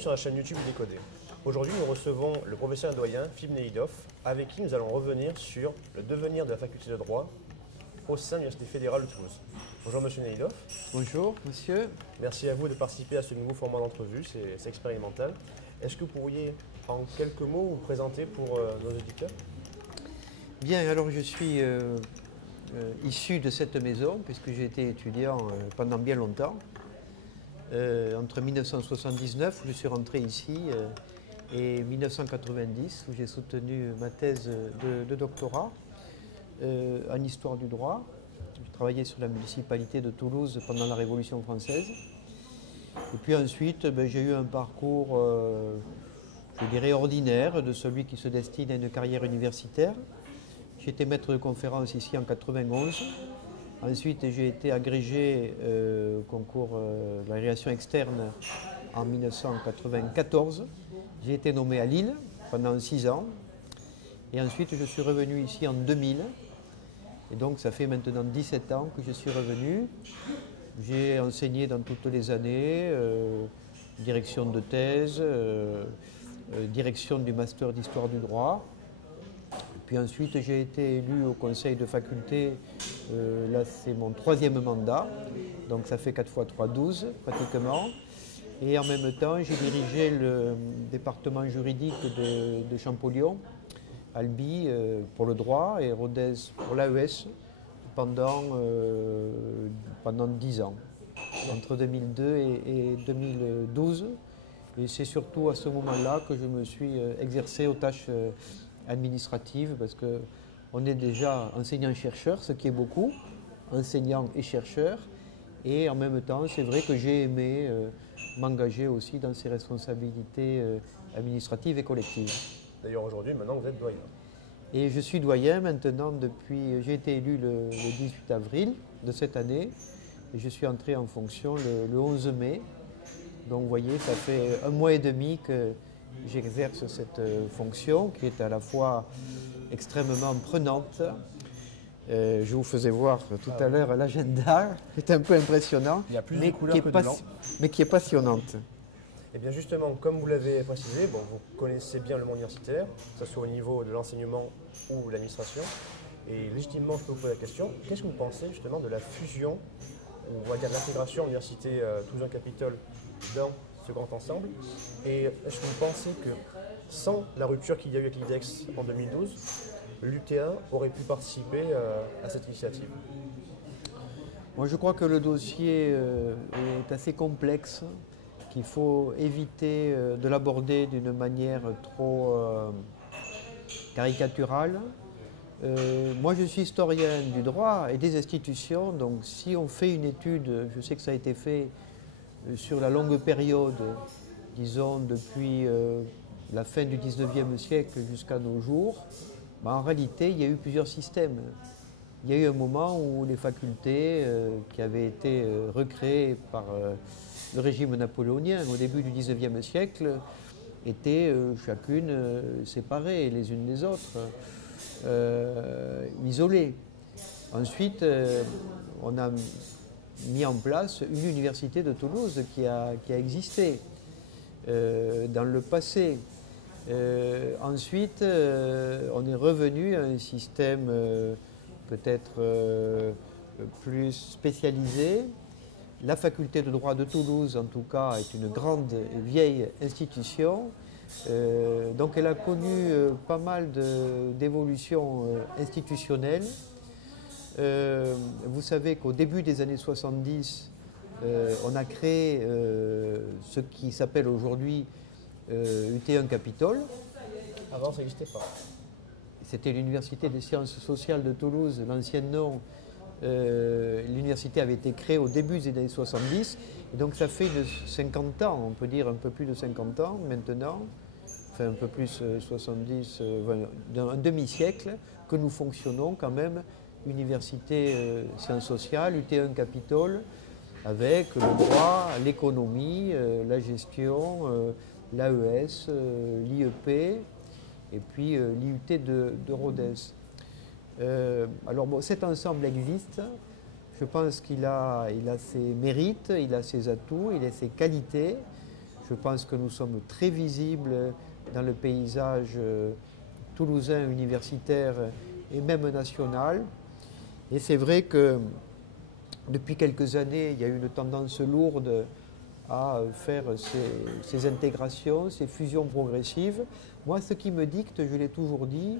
sur la chaîne YouTube Décodé. Aujourd'hui, nous recevons le professeur doyen Philippe Neidhoff, avec qui nous allons revenir sur le devenir de la faculté de droit au sein de l'Université fédérale de Toulouse. Bonjour Monsieur Neidhoff. Bonjour Monsieur. Merci à vous de participer à ce nouveau format d'entrevue, c'est expérimental. Est-ce que vous pourriez en quelques mots vous présenter pour nos auditeurs? Bien, alors je suis issu de cette maison, puisque j'ai été étudiant pendant bien longtemps. Entre 1979, où je suis rentré ici, et 1990, où j'ai soutenu ma thèse de doctorat en histoire du droit. J'ai travaillé sur la municipalité de Toulouse pendant la Révolution française. Et puis ensuite, j'ai eu un parcours, je dirais, ordinaire, de celui qui se destine à une carrière universitaire. J'ai été maître de conférence ici en 1991. Ensuite, j'ai été agrégé au concours de l'agrégation externe en 1994. J'ai été nommé à Lille pendant 6 ans. Et ensuite, je suis revenu ici en 2000. Et donc, ça fait maintenant 17 ans que je suis revenu. J'ai enseigné dans toutes les années, direction de thèse, direction du master d'histoire du droit. Puis ensuite, j'ai été élu au conseil de faculté. Là, c'est mon 3e mandat. Donc, ça fait 4 x 3, 12 pratiquement. Et en même temps, j'ai dirigé le département juridique de Champollion, Albi pour le droit et Rodez pour l'AES pendant 10 ans, entre 2002 et 2012. Et c'est surtout à ce moment-là que je me suis exercé aux tâches administratives, parce qu'on est déjà enseignant-chercheur, ce qui est beaucoup, enseignant et chercheur. Et en même temps, c'est vrai que j'ai aimé m'engager aussi dans ces responsabilités administratives et collectives. D'ailleurs, aujourd'hui, maintenant, vous êtes doyen. Et je suis doyen maintenant depuis, j'ai été élu le 18 avril de cette année, et je suis entré en fonction le 11 mai. Donc vous voyez, ça fait 1 mois et demi que j'exerce cette fonction qui est à la fois extrêmement prenante. Je vous faisais voir tout à l'heure l'agenda, qui est un peu impressionnant, Il y a plus de couleurs que de blanc. mais qui est passionnante. Eh bien justement, comme vous l'avez précisé, vous connaissez bien le monde universitaire, que ce soit au niveau de l'enseignement ou de l'administration. Et légitimement, je peux vous poser la question, qu'est-ce que vous pensez justement de la fusion, ou on va dire l'intégration de l'université Toulouse-Capitole dans ce grand ensemble? Et est-ce que vous pensez que sans la rupture qu'il y a eu avec l'IDEX en 2012, l'UTA aurait pu participer à cette initiative? Moi, je crois que le dossier est assez complexe, qu'il faut éviter de l'aborder d'une manière trop caricaturale. Moi, je suis historien du droit et des institutions, donc si on fait une étude, je sais que ça a été fait sur la longue période, disons depuis la fin du 19e siècle jusqu'à nos jours, en réalité, il y a eu plusieurs systèmes. Il y a eu un moment où les facultés qui avaient été recréées par le régime napoléonien au début du 19e siècle étaient chacune séparées les unes des autres, isolées. Ensuite, on a mis en place une université de Toulouse qui a existé dans le passé. Ensuite, on est revenu à un système peut-être plus spécialisé. La faculté de droit de Toulouse, en tout cas, est une grande et vieille institution. Donc elle a connu pas mal d'évolutions institutionnelles. Vous savez qu'au début des années 70, on a créé ce qui s'appelle aujourd'hui UT1 Capitole. Avant, ça n'existait pas. C'était l'Université des sciences sociales de Toulouse, l'ancien nom. L'université avait été créée au début des années 70, et donc ça fait 50 ans, on peut dire un peu plus de 50 ans maintenant, enfin un peu plus 70, un demi-siècle, que nous fonctionnons quand même, Université sciences sociales, UT1 Capitole, avec le droit, l'économie, la gestion, l'AES, l'IEP, et puis l'IUT de Rodez. Alors bon, cet ensemble existe, je pense qu'il a ses mérites, il a ses atouts, il a ses qualités. Je pense que nous sommes très visibles dans le paysage toulousain universitaire et même national. Et c'est vrai que depuis quelques années, il y a eu une tendance lourde à faire ces intégrations, ces fusions progressives. Moi, ce qui me dicte, je l'ai toujours dit,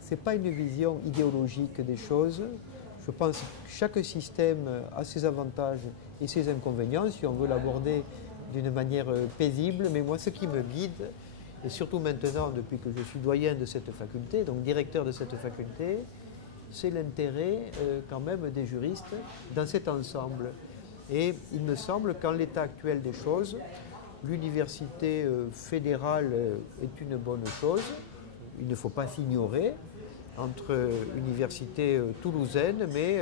ce n'est pas une vision idéologique des choses. Je pense que chaque système a ses avantages et ses inconvénients, si on veut l'aborder d'une manière paisible. Mais moi, ce qui me guide, et surtout maintenant, depuis que je suis doyen de cette faculté, donc directeur de cette faculté, c'est l'intérêt quand même des juristes dans cet ensemble. Et il me semble qu'en l'état actuel des choses, l'université fédérale est une bonne chose. Il ne faut pas s'ignorer entre universités toulousaines, mais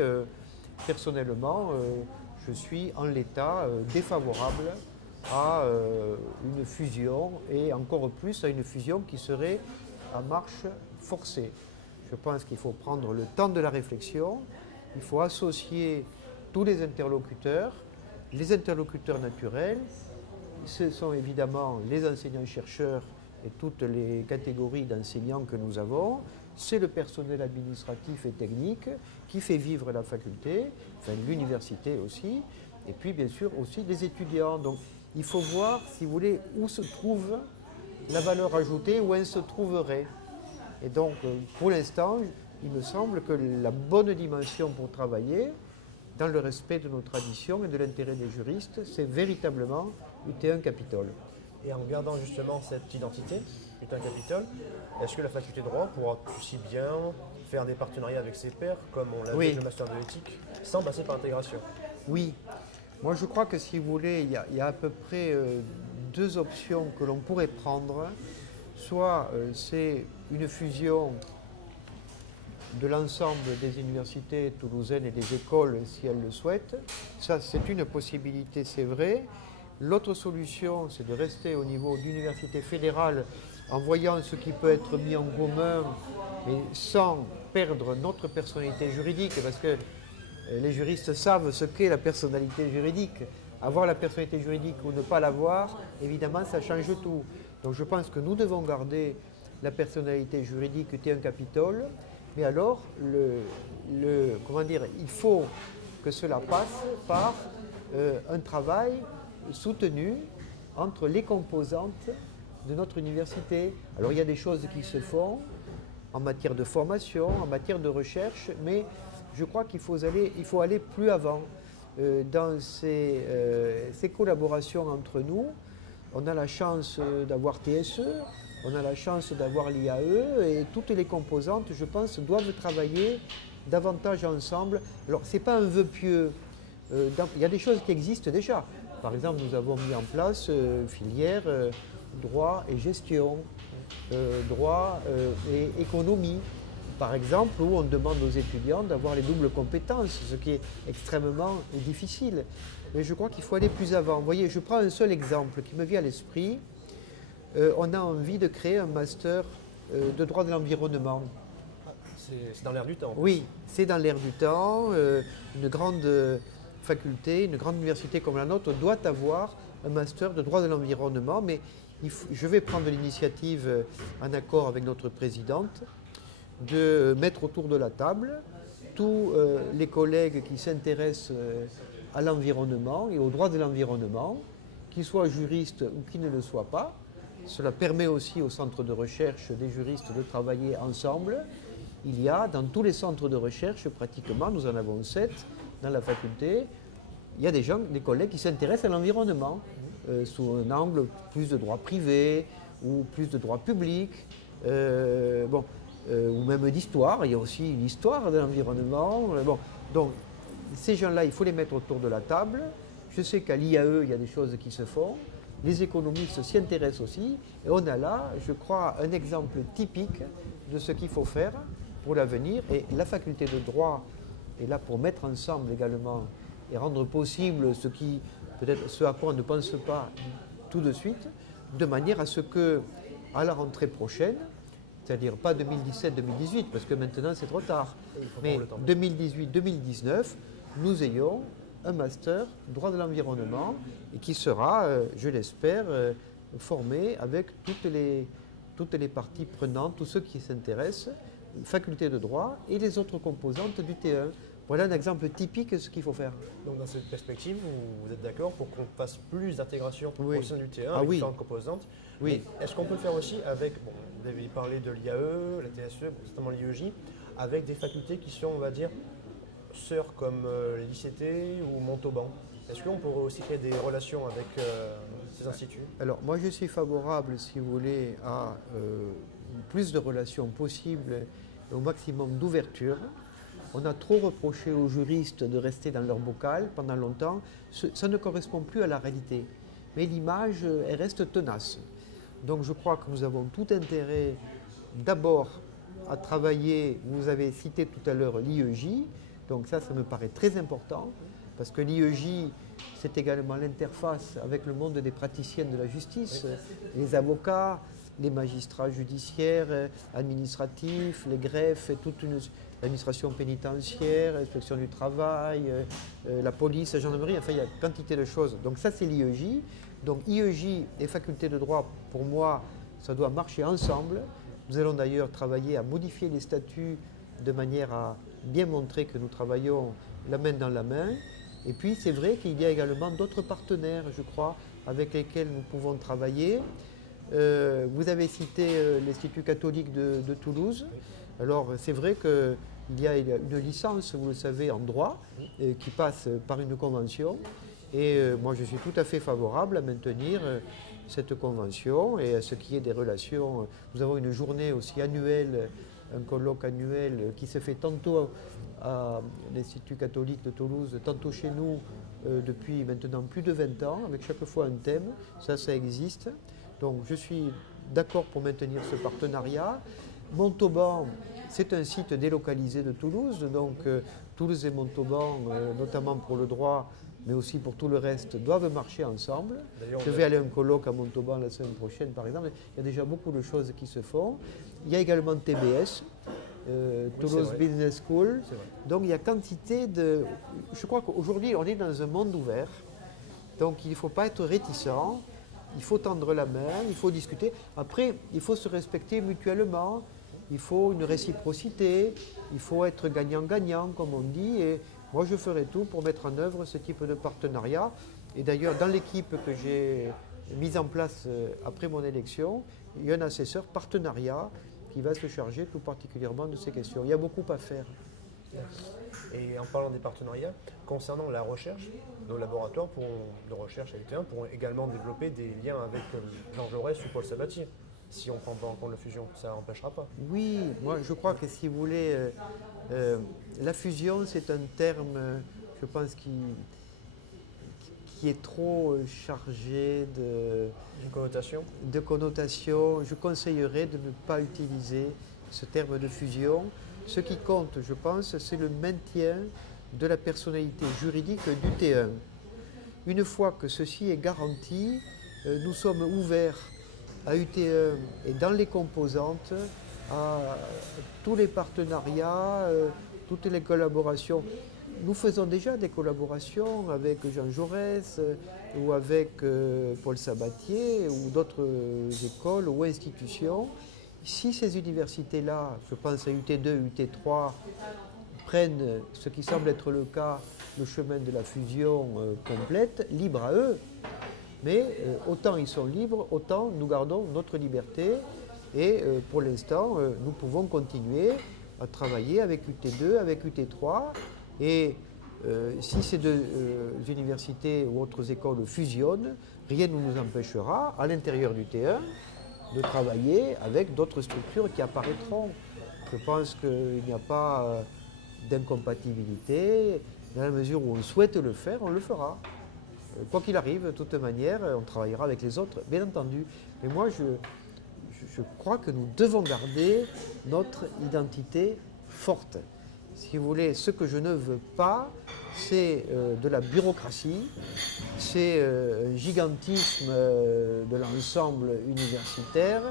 personnellement, je suis en l'état défavorable à une fusion et encore plus à une fusion qui serait à marche forcée. Je pense qu'il faut prendre le temps de la réflexion, il faut associer tous les interlocuteurs naturels, ce sont évidemment les enseignants-chercheurs et toutes les catégories d'enseignants que nous avons, c'est le personnel administratif et technique qui fait vivre la faculté, enfin l'université aussi, et puis bien sûr aussi les étudiants. Donc il faut voir, si vous voulez, où se trouve la valeur ajoutée, où elle se trouverait. Et donc, pour l'instant, il me semble que la bonne dimension pour travailler, dans le respect de nos traditions et de l'intérêt des juristes, c'est véritablement UT1 Capitole. Et en gardant justement cette identité, UT1 Capitole, est-ce que la faculté de droit pourra aussi bien faire des partenariats avec ses pairs, comme on l'a vu avec le master de l'éthique, sans passer par l'intégration? Oui. Moi, je crois que si vous voulez, il y a à peu près deux options que l'on pourrait prendre. Soit c'est une fusion de l'ensemble des universités toulousaines et des écoles, si elles le souhaitent. Ça, c'est une possibilité, c'est vrai. L'autre solution, c'est de rester au niveau d'université fédérale en voyant ce qui peut être mis en commun, mais sans perdre notre personnalité juridique, parce que les juristes savent ce qu'est la personnalité juridique. Avoir la personnalité juridique ou ne pas l'avoir, évidemment, ça change tout. Donc je pense que nous devons garder la personnalité juridique UT1 Capitole, mais alors, comment dire, il faut que cela passe par un travail soutenu entre les composantes de notre université. Alors il y a des choses qui se font en matière de formation, en matière de recherche, mais je crois qu'il faut aller plus avant dans ces collaborations entre nous. On a la chance d'avoir TSE, on a la chance d'avoir l'IAE et toutes les composantes, je pense, doivent travailler davantage ensemble. Alors, ce n'est pas un vœu pieux. Il y a des choses qui existent déjà. Par exemple, nous avons mis en place filière droit et gestion, droit et économie. Par exemple, où on demande aux étudiants d'avoir les doubles compétences, ce qui est extrêmement difficile. Mais je crois qu'il faut aller plus avant. Vous voyez, je prends un seul exemple qui me vient à l'esprit. On a envie de créer un master de droit de l'environnement. C'est dans l'air du temps. Oui, c'est dans l'air du temps. Une grande faculté, une grande université comme la nôtre doit avoir un master de droit de l'environnement. Mais je vais prendre l'initiative, en accord avec notre présidente, de mettre autour de la table tous les collègues qui s'intéressent à l'environnement et au droit de l'environnement, qu'ils soient juristes ou qu'ils ne le soient pas. Cela permet aussi au centre de recherche des juristes de travailler ensemble. Il y a dans tous les centres de recherche, pratiquement, nous en avons 7 dans la faculté, il y a des collègues qui s'intéressent à l'environnement, sous un angle plus de droit privé ou plus de droit public. Ou même d'histoire, il y a aussi une histoire de l'environnement. Donc ces gens-là, il faut les mettre autour de la table. Je sais qu'à l'IAE, il y a des choses qui se font. Les économistes s'y intéressent aussi. Et on a là, je crois, un exemple typique de ce qu'il faut faire pour l'avenir. Et la faculté de droit est là pour mettre ensemble également et rendre possible peut-être ce à quoi on ne pense pas tout de suite, de manière à ce que, à la rentrée prochaine, c'est-à-dire pas 2017-2018, parce que maintenant c'est trop tard, mais 2018-2019, nous ayons un master droit de l'environnement et qui sera, je l'espère, formé avec toutes les parties prenantes, tous ceux qui s'intéressent, faculté de droit et les autres composantes du T1. Voilà un exemple typique de ce qu'il faut faire. Donc dans cette perspective, vous êtes d'accord pour qu'on fasse plus d'intégration Oui. au sein du T1 Ah avec oui. différentes composantes. Oui. Mais est-ce qu'on peut le faire aussi avec, bon, vous avez parlé de l'IAE, la TSE, bon, certainement l'IEJ, avec des facultés qui sont, on va dire, sœurs comme l'ICT ou Montauban? Est-ce qu'on pourrait aussi créer des relations avec ces instituts? Alors moi je suis favorable, si vous voulez, à plus de relations possibles et au maximum d'ouverture. On a trop reproché aux juristes de rester dans leur bocal pendant longtemps. Ça ne correspond plus à la réalité. Mais l'image, elle reste tenace. Donc je crois que nous avons tout intérêt d'abord à travailler, vous avez cité tout à l'heure l'IEJ, donc ça me paraît très important, parce que l'IEJ, c'est également l'interface avec le monde des praticiens de la justice, les avocats, les magistrats judiciaires, administratifs, les greffes, et toute une l'administration pénitentiaire, l'inspection du travail, la police, la gendarmerie, enfin il y a quantité de choses. Donc ça c'est l'IEJ. Donc IEJ et faculté de droit, pour moi, ça doit marcher ensemble. Nous allons d'ailleurs travailler à modifier les statuts de manière à bien montrer que nous travaillons la main dans la main. Et puis c'est vrai qu'il y a également d'autres partenaires, je crois, avec lesquels nous pouvons travailler. Vous avez cité l'Institut catholique de Toulouse. Alors c'est vrai qu'il y a une licence, vous le savez, en droit, qui passe par une convention. Et moi je suis tout à fait favorable à maintenir cette convention et à ce qui est des relations. Nous avons une journée aussi annuelle, un colloque annuel qui se fait tantôt à l'Institut catholique de Toulouse, tantôt chez nous depuis maintenant plus de 20 ans, avec chaque fois un thème. Ça existe. Donc je suis d'accord pour maintenir ce partenariat. Montauban, c'est un site délocalisé de Toulouse, donc Toulouse et Montauban, notamment pour le droit, mais aussi pour tout le reste, doivent marcher ensemble. Je vais aller à un colloque à Montauban la semaine prochaine, par exemple. Il y a déjà beaucoup de choses qui se font. Il y a également TBS, Toulouse Business School. Donc il y a quantité de... Je crois qu'aujourd'hui, on est dans un monde ouvert, donc il ne faut pas être réticent. Il faut tendre la main, il faut discuter. Après, il faut se respecter mutuellement, il faut une réciprocité, il faut être gagnant-gagnant, comme on dit. Et moi, je ferai tout pour mettre en œuvre ce type de partenariat. Et d'ailleurs, dans l'équipe que j'ai mise en place après mon élection, il y a un assesseur partenariat qui va se charger tout particulièrement de ces questions. Il y a beaucoup à faire. Et en parlant des partenariats, concernant la recherche, nos laboratoires de recherche à l'UT1 pourront également développer des liens avec Jean Jaurès ou Paul Sabatier. Si on ne prend pas en compte la fusion, ça n'empêchera pas. Oui, moi je crois que si vous voulez, la fusion c'est un terme, je pense, qui est trop chargé de connotations. Je conseillerais de ne pas utiliser ce terme de fusion. Ce qui compte, je pense, c'est le maintien de la personnalité juridique du T1. Une fois que ceci est garanti, nous sommes ouverts à UT1 et dans les composantes à tous les partenariats, toutes les collaborations. Nous faisons déjà des collaborations avec Jean Jaurès ou avec Paul Sabatier ou d'autres écoles ou institutions. Si ces universités-là, je pense à UT2, UT3, prennent, ce qui semble être le cas, le chemin de la fusion complète, libre à eux. Mais autant ils sont libres, autant nous gardons notre liberté. Et pour l'instant, nous pouvons continuer à travailler avec UT2, avec UT3. Et si ces deux universités ou autres écoles fusionnent, rien ne nous empêchera, à l'intérieur du T1, de travailler avec d'autres structures qui apparaîtront. Je pense qu'il n'y a pas d'incompatibilité. Dans la mesure où on souhaite le faire, on le fera. Quoi qu'il arrive, de toute manière, on travaillera avec les autres, bien entendu. Mais moi, je crois que nous devons garder notre identité forte. Si vous voulez, ce que je ne veux pas, c'est de la bureaucratie, c'est un gigantisme de l'ensemble universitaire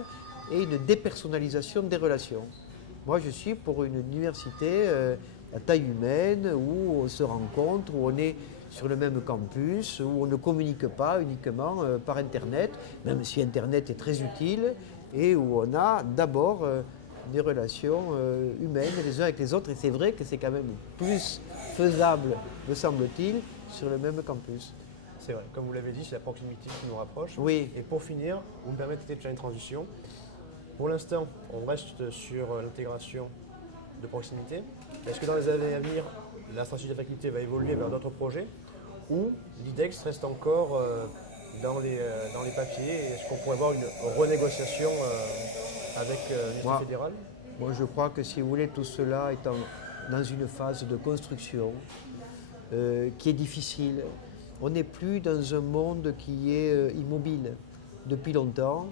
et une dépersonnalisation des relations. Moi, je suis pour une université à taille humaine, où on se rencontre, où on est sur le même campus, où on ne communique pas uniquement par Internet, même si Internet est très utile, et où on a d'abord des relations humaines les uns avec les autres. Et c'est vrai que c'est quand même plus faisable, me semble-t-il, sur le même campus. C'est vrai, comme vous l'avez dit, c'est la proximité qui nous rapproche. Oui. Et pour finir, vous me permettez de faire une transition. Pour l'instant, on reste sur l'intégration de proximité. Est-ce que dans les années à venir, la stratégie de la faculté va évoluer vers d'autres projets ou l'IDEX reste encore dans les papiers? Est-ce qu'on pourrait avoir une renégociation avec l'Université fédérale? Moi, je crois que si vous voulez, tout cela est dans une phase de construction qui est difficile. On n'est plus dans un monde qui est immobile depuis longtemps.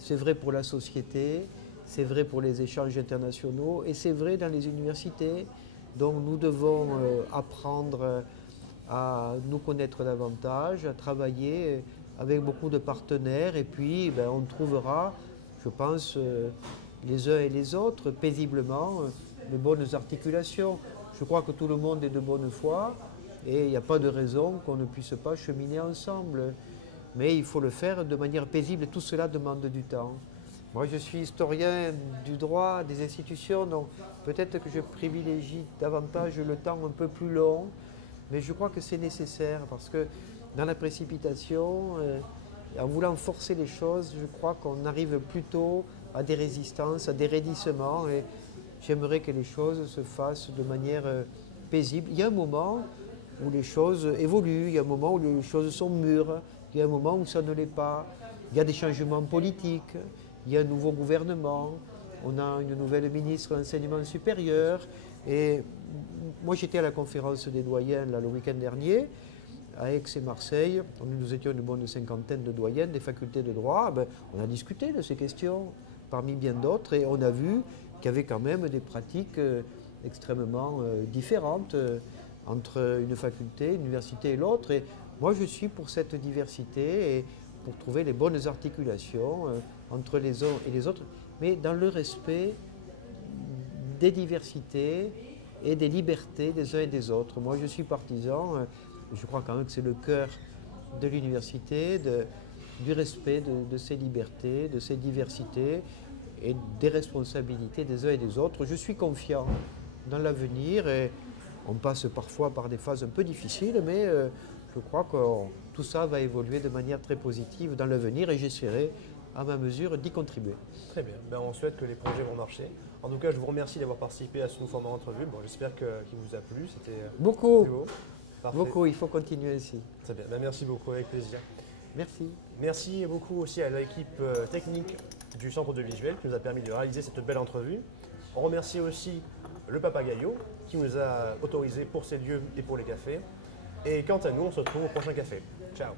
C'est vrai pour la société, c'est vrai pour les échanges internationaux et c'est vrai dans les universités. Donc nous devons apprendre à nous connaître davantage, à travailler avec beaucoup de partenaires et puis on trouvera, je pense, les uns et les autres paisiblement de bonnes articulations. Je crois que tout le monde est de bonne foi et il n'y a pas de raison qu'on ne puisse pas cheminer ensemble. Mais il faut le faire de manière paisible et tout cela demande du temps. Moi, je suis historien du droit, des institutions, donc peut-être que je privilégie davantage le temps un peu plus long, mais je crois que c'est nécessaire parce que dans la précipitation, en voulant forcer les choses, je crois qu'on arrive plutôt à des résistances, à des raidissements et j'aimerais que les choses se fassent de manière paisible. Il y a un moment où les choses évoluent, il y a un moment où les choses sont mûres, il y a un moment où ça ne l'est pas. Il y a des changements politiques, il y a un nouveau gouvernement, on a une nouvelle ministre de l'enseignement supérieur. Et moi, j'étais à la conférence des doyens là, le week-end dernier, à Aix et Marseille. Nous étions une bonne cinquantaine de doyens des facultés de droit. On a discuté de ces questions parmi bien d'autres et on a vu qu'il y avait quand même des pratiques extrêmement différentes entre une faculté, une université et l'autre. Et moi, je suis pour cette diversité et pour trouver les bonnes articulations entre les uns et les autres, mais dans le respect des diversités et des libertés des uns et des autres. Moi, je suis partisan, je crois quand même que c'est le cœur de l'université, du respect de ces libertés, de ces diversités et des responsabilités des uns et des autres. Je suis confiant dans l'avenir et on passe parfois par des phases un peu difficiles, mais je crois que tout ça va évoluer de manière très positive dans l'avenir et j'essaierai à ma mesure d'y contribuer. Très bien, on souhaite que les projets vont marcher. En tout cas, je vous remercie d'avoir participé à ce nouveau format d'entrevue. J'espère qu'il vous a plu, c'était beaucoup, parfait. Beaucoup, il faut continuer ainsi. Très bien, merci beaucoup, avec plaisir. Merci. Merci beaucoup aussi à l'équipe technique du Centre de Visuel qui nous a permis de réaliser cette belle entrevue. On remercie aussi le Papagayo qui nous a autorisé pour ces lieux et pour les cafés. Et quant à nous, on se retrouve au prochain café. Ciao.